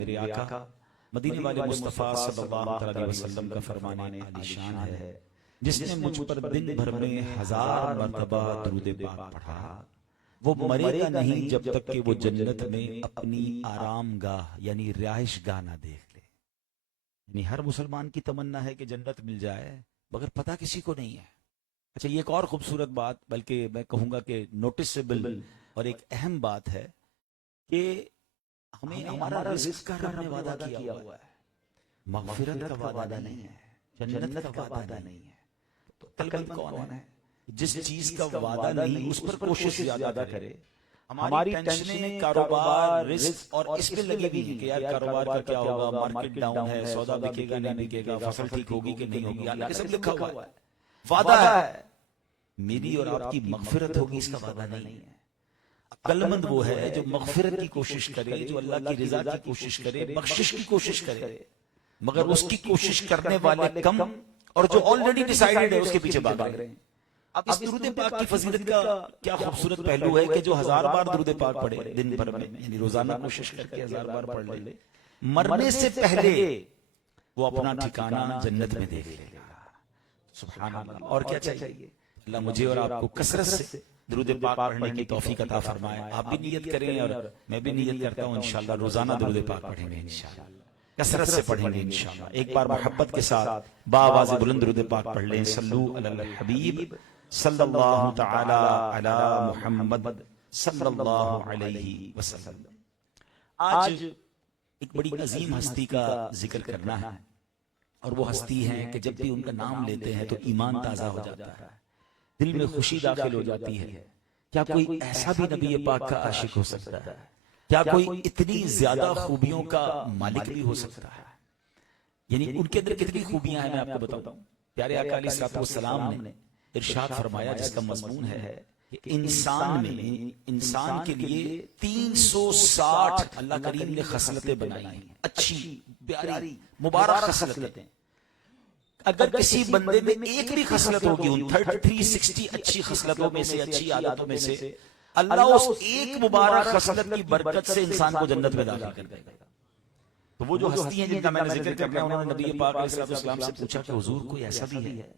میرے آقا مدینے والے مصطفیٰ صلی اللہ علیہ وسلم کا فرمان عالی شان ہے، جس نے مجھ پر دن بھر میں 1000 مرتبہ درود پاک پڑھا وہ مرے گا نہیں جب تک کہ وہ جنت میں اپنی آرام گاہ یعنی رہائش گاہ نہ دیکھ لے۔ یعنی ہر مسلمان کی تمنا ہے کہ جنت مل جائے، مگر پتہ کسی کو نہیں ہے۔ اچھا، یہ ایک اور خوبصورت بات، بلکہ میں کہوں گا کہ نوٹسبل اور ایک اہم بات ہے کہ ہمیں ہمارا رزق کا رب نے وعدہ کیا ہوا ہے، مغفرت کا وعدہ نہیں ہے، جنت کا وعدہ نہیں ہے۔ تو عقل مند کون ہے؟ جس چیز کا وعدہ نہیں اس پر کوشش زیادہ کرے۔ ہماری ٹینشنیں کاروبار، رزق اور اس پہ لگی ہوئی ہیں کہ یار کاروبار کا کیا ہوگا، مارکیٹ ڈاؤن ہے، سودا بکے گا نہیں بکے گا، فصل ٹھیک ہوگی کہ نہیں ہوگی، اللہ کے سب لکھا ہوا ہے، وعدہ ہے۔ میری اور آپ کی مغفرت ہوگی اس کا وعدہ نہیں ہے۔ عقل مند وہ ہے جو مغفرت کی کوشش کرے، جو اللہ کی رضا کی کوشش کرے، بخشش کی کوشش کرے، مگر اس کی کوشش کرنے والے کم اور جو آلریڈی ڈیسائیڈڈ ہے اس کے پیچھے بھاگ رہے ہیں۔ اب اس درود پاک کی فضیلت کا کیا خوبصورت پہلو ہے کہ جو 1000 بار درود پاک پڑھے دن بھر میں، یعنی روزانہ کوشش کر کے 1000 بار پڑھ لے، مرنے سے پہلے وہ اپنا ٹھکانہ جنت میں دیکھ لے گا۔ سبحان اللہ۔ اور کیا چاہیے؟ اللہ مجھے اور آپ کو کثرت سے درود پاک پڑھنے کی توفیق عطا فرمائے۔ آپ بھی نیت کریں اور میں بھی نیت کرتا ہوں انشاءاللہ روزانہ درود پاک پڑھیں گے، انشاءاللہ کثرت سے پڑھیں گے انشاءاللہ۔ ایک بار محبت کے ساتھ بآواز بلند درود پاک پڑھ لیں۔ صلو علی الحبیب صلی اللہ تعالی علی محمد صلی اللہ علیہ وسلم۔ آج ایک بڑی عظیم ہستی کا ذکر کرنا ہے، اور وہ ہستی ہے کہ جب بھی ان کا نام لیتے ہیں تو ایمان تازہ ہو جاتا ہے، دل میں خوشی داخل ہو جاتی ہے۔ کیا کوئی ایسا بھی نبی پاک کا عاشق ہو سکتا ہے؟ کیا کوئی اتنی زیادہ خوبیوں کا مالک بھی ہو سکتا ہے؟ یعنی ان کے اندر کتنی خوبیاں ہیں میں آپ کو بتاؤں۔ پیارے آقا علیہ الصلوۃ والسلام نے ارشاد فرمایا، جس کا مضمون ہے کہ انسان کے لیے 360 اللہ کریم نے خصلتیں بنائی ہیں، اچھی پیاری مبارک خصلتیں۔ اگر کسی بندے میں ایک بھی خصلت ہوگی ان 360 اچھی خصلتوں میں سے، اچھی عادتوں میں سے، اللہ اس ایک مبارک خصلت کی برکت سے انسان کو جنت میں داخل کر دے گا۔ تو وہ جو ہستی ہیں جن کا میں نے ذکر کرنا ہے، انہوں نے نبی پاک علیہ السلام سے پوچھا کہ حضور کوئی ایسا بھی ہے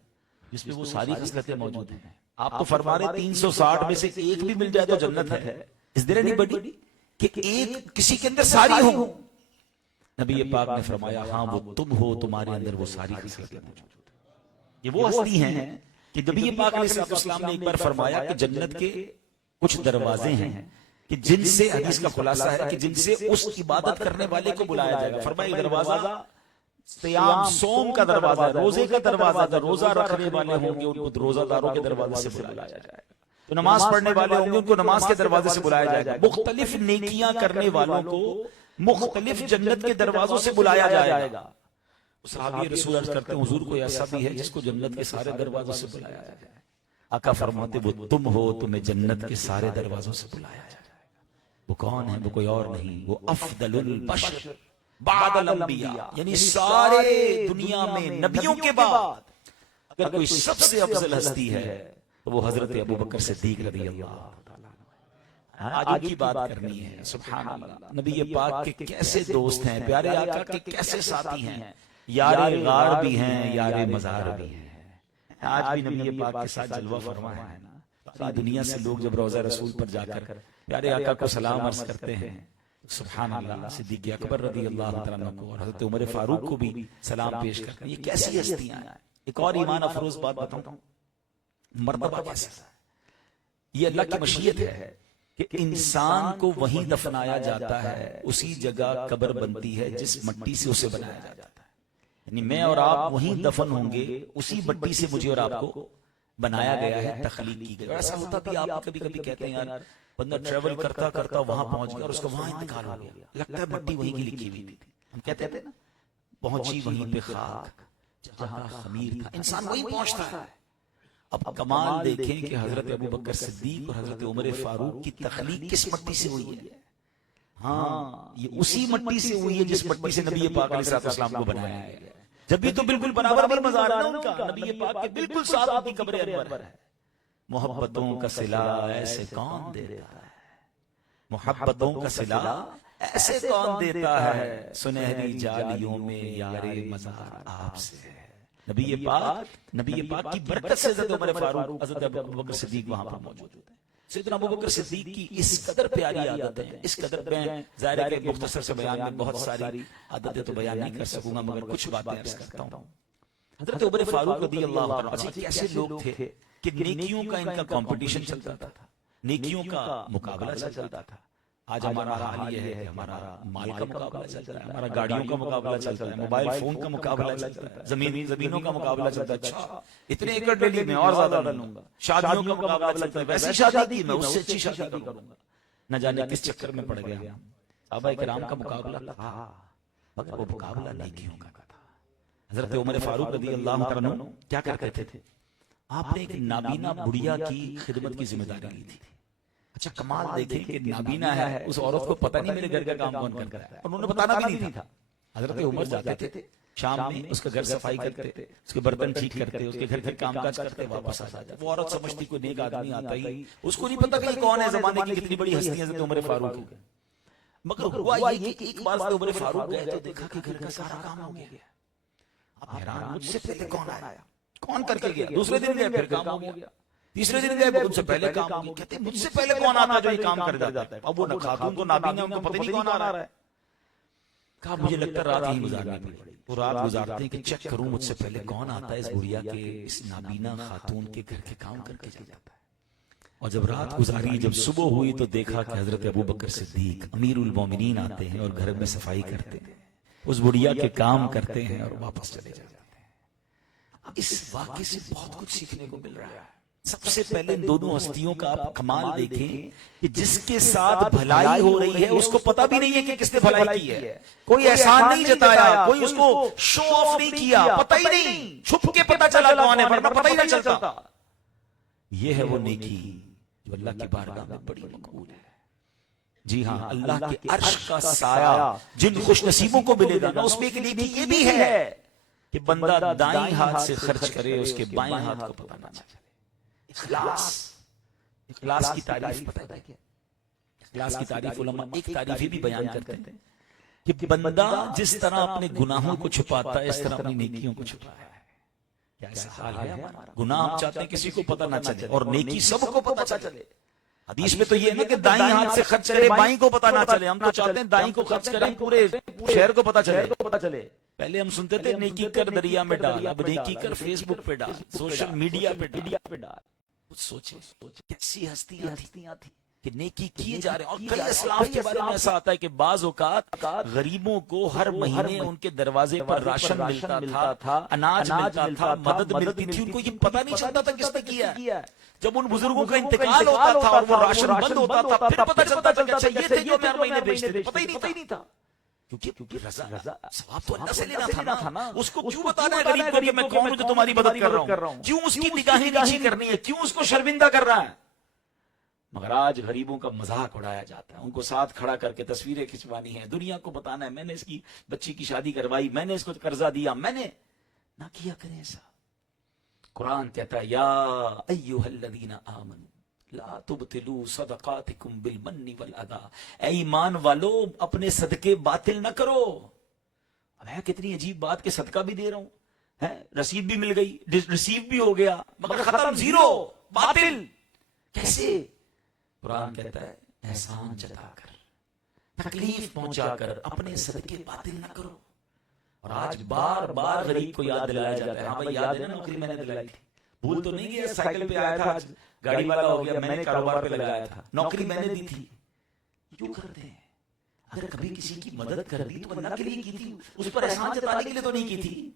جس میں وہ ساری خصلتیں موجود ہیں؟ آپ تو فرما رہے 360 میں سے ایک بھی مل جائے تو جنت ہے۔ اس دیر نہیں بڑی کہ ایک کسی کے اندر ساری ہوں۔ نبی پاک نے فرمایا ہاں وہ تم ہو، تمہارے اندر وہ ساری خصلتیں موجود ہیں۔ یہ وہ ہستی ہیں کہ نبی پاک علیہ السلام نے ایک بار فرمایا کہ جنت کے کچھ دروازے ہیں کہ جن سے، حدیث کا خلاصہ ہے کہ جن سے اس عبادت کرنے والے کو بلایا جائے گا۔ فرمایا دروازہ صیام، صوم کا دروازہ ہے، روزے کا دروازہ ہے، روزہ رکھنے والے ہوں گے ان کو روزہ داروں کے دروازے سے بلایا جائے گا، تو نماز پڑھنے والے ہوں گے ان کو نماز کے دروازے سے بلایا جائے گا، مختلف نیکیاں کرنے والوں کو مختلف جنت کے دروازوں سے بلایا جائے گا۔ صحابی رسول عرض کرتے ہیں حضور کوئی ایسا بھی ہے جس کو جنت کے سارے دروازوں سے بلایا جائے گا؟ آقا فرماتے وہ تم ہو، تمہیں جنت کے سارے دروازوں سے بلایا جائے گا۔ وہ کون ہے؟ وہ کوئی اور نہیں، وہ افضل البشر بعد الانبیاء، یعنی سارے دنیا میں نبیوں کے بعد اگر کوئی سب سے افضل ہستی ہے تو وہ حضرت ابوبکر صدیق رضی اللہ تعالیٰ۔ آج کی بات کرنی ہے، سبحان اللہ۔ نبی پاک کے کیسے دوست ہیں، پیارے آقا کے کیسے ساتھی ہیں، یار غار بھی ہیں، یار مزار بھی ہیں۔ آج بھی نبی پاک کے ساتھ جلوہ فرما ہے نا۔ ساری دنیا سے لوگ جب روضہ رسول پر جا کر پیارے آقا کو سلام عرض کرتے ہیں، سبحان اللہ، صدیق اکبر رضی اللہ تعالیٰ عنہ کو اور حضرت عمر فاروق کو بھی سلام پیش کرتے ہیں۔ یہ کیسی ہستیاں ہیں؟ ایک اور ایمان افروز بات بتاؤں، مرتبہ کیسا ہے؟ یہ اللہ کی مشیت ہے کہ انسان کو وہیں دفنایا جاتا ہے، اسی جگہ قبر بنتی ہے جس مٹی سے اسے بنایا جاتا ہے۔ یعنی میں اور آپ وہیں دفن ہوں گے، اسی مٹی سے مجھے اور آپ کو بنایا گیا ہے، تخلیق کی گئی۔ ایسا ہوتا بھی آپ کبھی کبھی کہتے ہیں یار بندہ ٹریول کرتا کرتا وہاں پہنچ گیا اور اس کا وہاں انتقال ہو گیا، لگتا ہے مٹی وہیں کی لکھی ہوئی تھی۔ ہم کہتے ہیں نا پہنچی وہیں پہ خاک جہاں کا خمیر تھا، انسان وہیں پہنچتا ہے۔ اب کمال دیکھیں کہ حضرت ابوبکر صدیق اور حضرت عمر فاروق کی تخلیق کس مٹی سے ہوئی ہے؟ ہاں یہ اسی مٹی سے ہوئی ہے جس مٹی سے نبی پاک علیہ السلام کو بنایا گیا۔ جب بھی تو بالکل برابر بھی مزار ہے ان کا، نبی پاک کے بالکل ساتھ ان کی قبر انور ہے۔ محبتوں کا صلہ ایسے کون دیتا ہے، محبتوں کا صلہ ایسے کون دیتا ہے سنہری جالیوں میں یار مزار آپ سے ہے۔ نبی پاک کی برکت سے حضرت عمر فاروق، حضرت ابوبکر صدیق وہاں پر موجود ہیں۔ سیدنا ابوبکر صدیق کی اس قدر پیاری عادتیں ہیں، اس قدر میں ظاہر ہے کہ مختصر سے بیان میں بہت ساری عادتیں تو بیان نہیں کر سکوں گا، مگر کچھ باتیں عرض کرتا ہوں۔ حضرت عمر فاروق رضی اللہ عنہ ایسے کیسے لوگ تھے کہ نیکیوں کا ان کا کمپٹیشن چلتا تھا، نیکیوں کا مقابلہ چلتا تھا۔ آج ہمارا حال یہ ہے کہ ہمارا مال کا مقابلہ چلتا ہے، ہمارا گاڑیوں کا مقابلہ چلتا ہے، موبائل فون کا مقابلہ چلتا ہے، زمینوں کا مقابلہ چلتا ہے۔ اچھا اتنے ایکڑ لے لی میں اور زیادہ ڈالوں گا، شادیوں کا مقابلہ چلتا ہے، ویسی شادی کی میں اس سے اچھی شادی کروں گا۔ نہ جانے کس چکر میں پڑ گیا۔ صحابہ کرام کا مقابلہ تھا، مگر وہ مقابلہ نیکیوں کا تھا۔ حضرت عمر فاروق رضی اللہ عنہ کیا کرتے تھے؟ آپ نے ایک نابینا بڑھیا کی خدمت کی ذمہ داری لی تھی۔ اچھا کمال دیکھیں کہ نابینا ہے، اس عورت کو پتہ نہیں میرے گھر کا کام کون کرتا ہے، اور انہوں نے بتانا بھی نہیں تھا۔ حضرت عمر جاتے تھے شام میں، اس کا گھر صفائی کرتے، اس کے برتن ٹھیک کرتے، اس کے گھر کے کام کاج کرتے، واپس آ جاتے۔ وہ عورت سمجھتی کوئی نیک آدمی آتا ہی، اس کو نہیں پتا کہ یہ کون ہے، زمانے کی کتنی بڑی ہستی ہے حضرت عمر فاروق ہے۔ مگر ہوا یہ کہ ایک بار حضرت عمر فاروق گئے تو دیکھا کہ گھر کا سارا کام ہو گیا۔ اب حیران، مجھ سے پہلے کون آیا، کون کر کے گیا؟ دوسرے دن گئے پھر کام ہو گیا، تیسرے دن گئے ان سے پہلے کام ہو گیا۔ کہتے ہیں مجھ سے پہلے کون آتا جو یہ کام کر جاتا ہے؟ اب وہ خاتون تو نابینا، ان کو پتہ نہیں کون آ رہا ہے۔ کہا مجھے لگتا ہے رات ہی گزارنی پڑی۔ وہ رات گزارتے ہیں کہ چیک کروں مجھ سے پہلے کون آتا ہے اس بڑھیا کے، اس نابینا خاتون کے گھر کے کام کر کے جاتا ہے۔ اور جب رات گزاری، جب صبح ہوئی تو دیکھا کہ حضرت ابوبکر صدیق امیر المومنین آتے ہیں اور گھر میں صفائی کرتے ہیں، اس بڑھیا کے کام کرتے ہیں اور واپس چلے جاتے ہیں۔ اب اس واقعے سے بہت کچھ سیکھنے کو مل رہا ہے۔ سب سے پہلے دونوں ہستیوں کا آپ کمال دیکھیں کہ جس کے ساتھ بھلائی ہو رہی ہے اس کو پتہ بھی نہیں ہے کہ کس نے بھلائی کی ہے، کوئی احسان نہیں جتایا، کوئی اس کو شو آف نہیں کیا، پتہ ہی نہیں، چھپ کے پتہ چلا کون ہے، ورنہ پتہ ہی نہیں چلتا۔ یہ ہے وہ نیکی جو اللہ کی بارگاہ میں بڑی مقبول ہے۔ جی ہاں، اللہ کے عرش کا سایہ جن خوش نصیبوں کو ملے گا نا، اس میں ایک نیکی یہ بھی ہے کہ بندہ دائیں ہاتھ سے خرچ کرے، اس کے بائیں ہاتھ کو پتہ نہ چلے۔ اخلاص کی تعریف پتہ ہے کیا؟ اخلاص کی تعریف علماء ایک تعریف بھی بیان کرتے ہیں کہ بندہ جس طرح اپنے گناہوں کو چھپاتا ہے اس طرح اپنی نیکیوں کو چھپاتا ہے۔ کیا ایسا حال ہے ہمارا؟ گناہ ہم چاہتے ہیں کسی کو پتہ نہ چلے اور نیکی سب کو پتہ چلے۔ حدیث میں تو یہ ہے نا کہ دائیں ہاتھ سے خرچ کرے، بائیں کو پتہ نہ چلے۔ ہم تو چاہتے ہیں دائیں کو خرچ کریں، پورے شہر کو پتہ چلے۔ پہلے ہم سنتے تھے نیکی کر دریا میں ڈال، اب نیکی کر فیس بک پہ ڈال، سوشل میڈیا پہ ڈال۔ سوچیں کیسی ہستیاں تھیں کہ نیکی کیے جا رہے ہیں۔ اور کئی اسلاف کے بارے میں ایسا آتا ہے کہ بعض اوقات غریبوں کو ہر مہینے ان کے دروازے پر راشن ملتا تھا، اناج ملتا تھا، مدد ملتی تھی، ان کو یہ پتہ نہیں چلتا تھا کس نے کیا ہے۔ جب ان بزرگوں کا انتقال ہوتا تھا اور وہ راشن بند ہوتا تھا، پھر پتہ چلتا تھا کہ اچھا یہ تھے جو ہر مہینے بیچتے تھے، پتہ ہی نہیں تھا۔ کیونکہ رضا ثواب تو اللہ سے لینا تھا نا، اس کو کیوں بتانا ہے غریب کو کہ میں کون ہوں جو تمہاری مدد کر رہا ہوں؟ کیوں اس کی نگاہیں نیچی کرنی ہے؟ کیوں اس کو شرمندہ کر رہا ہے؟ مگر آج غریبوں کا مذاق اڑایا جاتا ہے، ان کو ساتھ کھڑا کر کے تصویریں کھنچوانی ہیں، دنیا کو بتانا ہے میں نے اس کی بچی کی شادی کروائی، میں نے اس کو قرضہ دیا، میں نے نہ کیا کریں ایسا۔ قرآن کہتا ہے یا ایھا الذین آمنوا لا تبطلوا صدقاتکم بالمن والاذی، اے ایمان والو اپنے صدقے باطل نہ کرو۔ اب ہے کتنی عجیب بات کہ صدقہ بھی دے رہا ہوں، ہے رسید بھی مل گئی، ریسیو بھی ہو گیا، مگر ختم، زیرو، باطل۔ کیسے؟ قرآن کہتا ہے احسان جتا کر، تکلیف پہنچا کر اپنے صدقے باطل نہ کرو۔ اور آج بار بار غریب کو یاد دلایا جاتا ہے، ہاں بھائی یاد ہے نا نوکری میں نے دلائی تھی، بھول تو نہیں گیا، سائیکل پہ آیا تھا، آج گاڑی والا ہو گیا، میں نے کاروبار پہ لگایا تھا، نوکری میں نے دی تھی۔ کیوں کرتے ہیں؟ اگر کبھی کسی کی مدد کر دی تو اللہ کے لیے کی تھی، اس پر احسان جتانے کے لیے تو نہیں کی تھی۔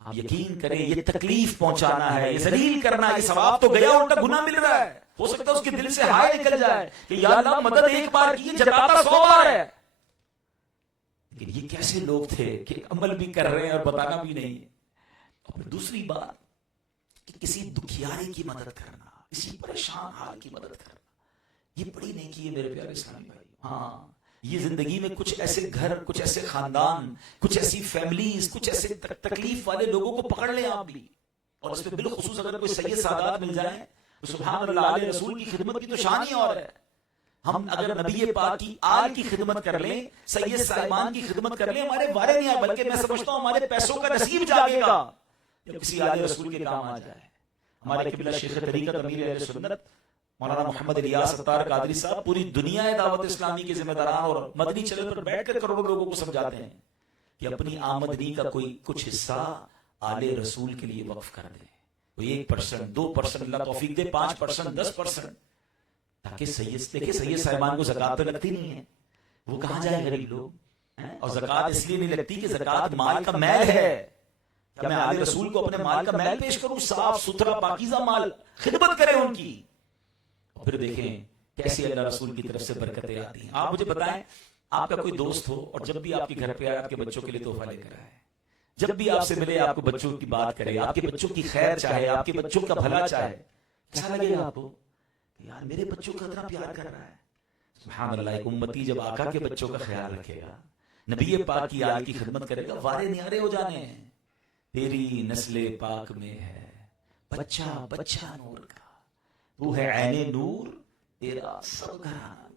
آپ یقین کریں یہ تکلیف پہنچانا ہے، یہ ذلیل کرنا ہے، یہ ثواب تو گیا، الٹا گناہ مل رہا ہے۔ ہو سکتا ہے اس کے دل سے ہائے نکل جائے کہ یا اللہ مدد ایک بار کی، جتاتا 100 بار ہے۔ لیکن یہ کیسے لوگ تھے کہ عمل بھی کر رہے ہیں اور بتانا بھی نہیں۔ اور دوسری بات کہ کسی دکھیارے کی مدد کرنا، کسی پریشان حال کی مدد کرنا، یہ بڑی نیکی ہے میرے پیارے اسلامی بھائی۔ ہاں یہ زندگی میں کچھ ایسے گھر، کچھ ایسے خاندان، کچھ ایسی فیملیز، کچھ ایسے تکلیف والے لوگوں کو پکڑ لیں آپ بھی، اور اس پہ بالخصوص اگر کوئی سید سادات مل جائیں تو سبحان اللہ، علیہ رسول کی خدمت کی تو شان ہی اور ہے۔ ہم اگر نبی پاک کی آل کی خدمت کر لیں، سید سائمان کی خدمت کر لیں، ہمارے وارے نہیں آئے، بلکہ میں سمجھتا ہوں ہمارے پیسوں کا نصیب جاگے گا جب کسی آل رسول کے کام آ جائے۔ ہمارے قبلہ شیخ طریقت امیر اہل سنت مولانا محمد الیاس ستار قادری صاحب پوری دنیا دعوت اسلامی کے ذمہ داران اور مدنی چینل پر بیٹھ کر کروڑوں لوگوں کو سمجھاتے ہیں کہ اپنی آمدنی کا کوئی کچھ حصہ آل رسول کے لیے وقف کر دیں، کوئی 1%، 2%، اللہ توفیق دے 5%، 10%، تاکہ سید صاحبان کو زکوٰۃ پہ لگتی نہیں ہے، وہ کہاں جائے غریب لوگ؟ اور زکوٰۃ اس لیے نہیں لگتی کہ زکوٰۃ مال کا میل ہے، کیا میں آل رسول کو اپنے مال کا میل پیش کروں؟ صاف ستھرا پاکیزہ مال، خدمت کریں ان کی، اور پھر دیکھیں کیسی اللہ رسول کی طرف سے برکتیں آتی ہیں۔ آپ مجھے بتائیں، آپ کا کوئی دوست ہو اور جب بھی آپ کے گھر پہ آئے آپ کے بچوں کے لیے تحفہ لے کر آئے، جب بھی آپ سے ملے آپ کو بچوں کی بات کرے، آپ کے بچوں کی خیر چاہے، آپ کے بچوں کا بھلا چاہے، کیسا لگے گا آپ کو؟ یار میرے بچوں کا اتنا پیار کر رہا ہے۔ سبحان اللہ، ایک امتی جب آقا کے بچوں کا خیال رکھے گا، نبی پاک کی آل کی خدمت کرے گا، وارے نیارے ہو جانے ہیں۔ تیری نسل پاک میں ہے بچہ بچہ نور کا، تو ہے عین نور تیرا سب گھرانہ